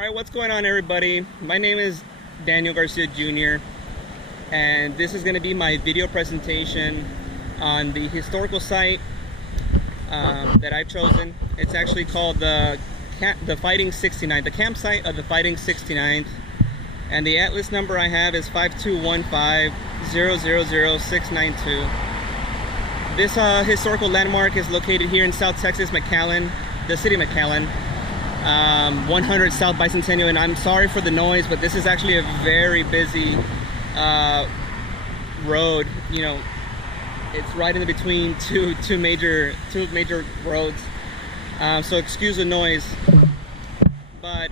Alright, what's going on, everybody? My name is Daniel Garcia Jr. and this is going to be my video presentation on the historical site that I've chosen. It's actually called the Fighting 69th, the campsite of the Fighting 69th, and the atlas number I have is 52150000692. This historical landmark is located here in South Texas, McAllen, the city of McAllen. 100 South Bicentennial, and I'm sorry for the noise, but this is actually a very busy road. You know, it's right in between two major roads, so excuse the noise. But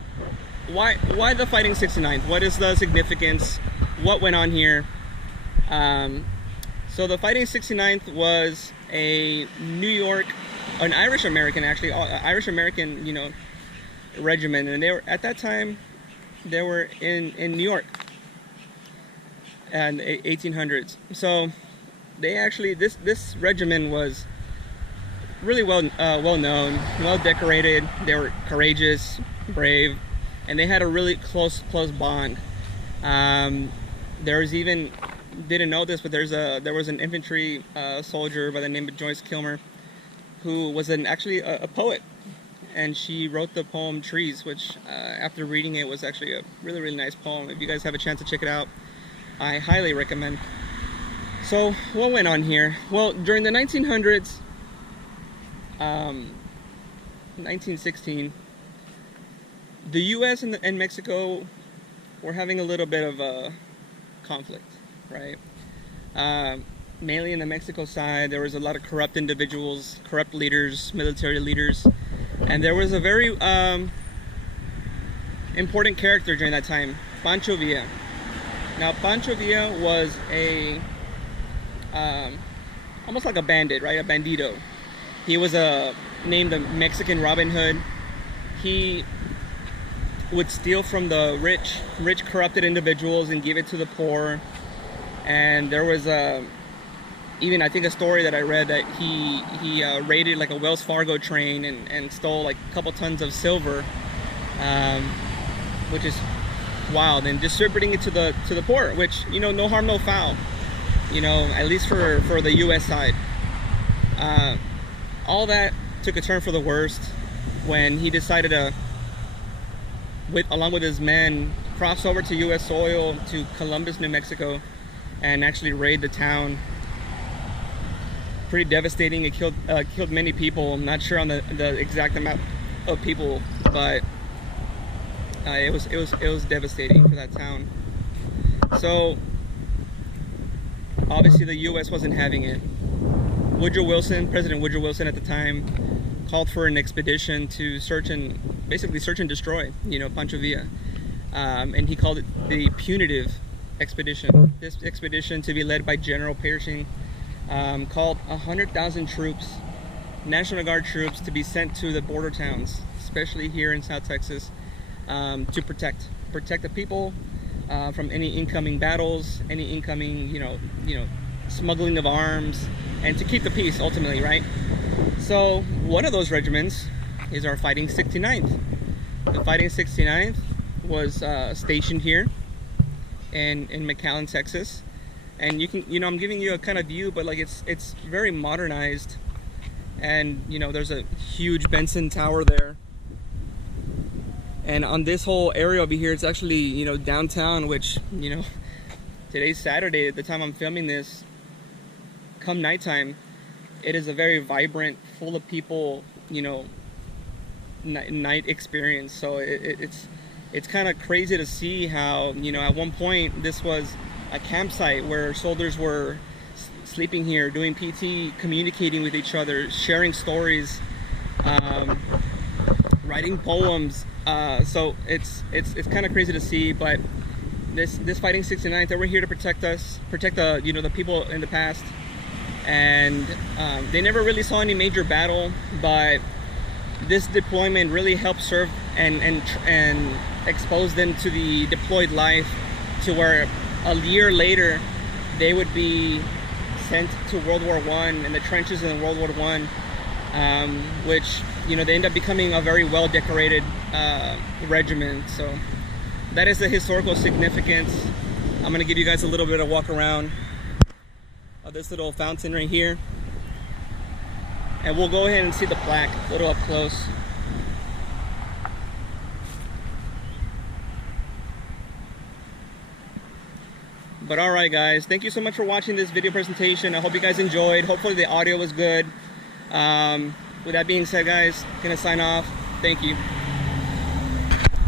why the Fighting 69th? What is the significance? What went on here? So the Fighting 69th was a an Irish American, actually, Irish American, you know, regiment, and they were at that time they were in New York and 1800s. So they actually this regiment was really well known, well decorated. They were courageous, brave, and they had a really close bond. There was even, didn't know this, but there was an infantry soldier by the name of Joyce Kilmer who was actually a poet. And she wrote the poem Trees, which after reading it was actually a really nice poem. If you guys have a chance to check it out, I highly recommend. So what went on here? Well, during the 1900s, 1916, the US and Mexico were having a little bit of a conflict, right? Mainly in the Mexico side, there was a lot of corrupt individuals, corrupt leaders, military leaders. And there was a very important character during that time, Pancho Villa. Now, Pancho Villa was almost like a bandit, right? A bandito. He was named the Mexican Robin Hood. He would steal from the rich corrupted individuals and give it to the poor. And there was even, I think, a story that I read that he raided like a Wells Fargo train and stole like a couple tons of silver, which is wild, and distributing it to the poor, which, you know, no harm, no foul, you know, at least for the US side. All that took a turn for the worst when he decided to, along with his men, cross over to US soil, to Columbus, New Mexico, and actually raid the town. Pretty devastating. It killed many people. I'm not sure on the exact amount of people, but it was devastating for that town. So obviously the U.S. wasn't having it. President Woodrow Wilson at the time, called for an expedition to basically search and destroy, you know, Pancho Villa, and he called it the Punitive Expedition. This expedition, to be led by General Pershing, called 100,000 troops, National Guard troops, to be sent to the border towns, especially here in South Texas, to protect the people from any incoming battles, any incoming, you know, smuggling of arms, and to keep the peace ultimately, right? So one of those regiments is our Fighting 69th. The Fighting 69th was stationed here in McAllen, Texas. And you can, you know, I'm giving you a kind of view, but like it's very modernized, and, you know, there's a huge Benson Tower there. And on this whole area over here, it's actually, you know, downtown, which, you know, today's Saturday at the time I'm filming this. Come nighttime, it is a very vibrant, full of people, you know, night experience. So it's kind of crazy to see how, you know, at one point this was a campsite where soldiers were sleeping here, doing PT, communicating with each other, sharing stories, writing poems. So it's kind of crazy to see. But this Fighting 69th, they were here to protect us, protect the, you know, the people in the past, and they never really saw any major battle. But this deployment really helped serve and expose them to the deployed life, to where a year later they would be sent to World War I, in the trenches in World War I, which you know, they end up becoming a very well decorated regiment. So that is the historical significance. I'm going to give you guys a little bit of walk around of this little fountain right here, and we'll go ahead and see the plaque a little up close. But all right, guys, thank you so much for watching this video presentation. I hope you guys enjoyed. Hopefully the audio was good. With that being said, guys, gonna sign off. Thank you.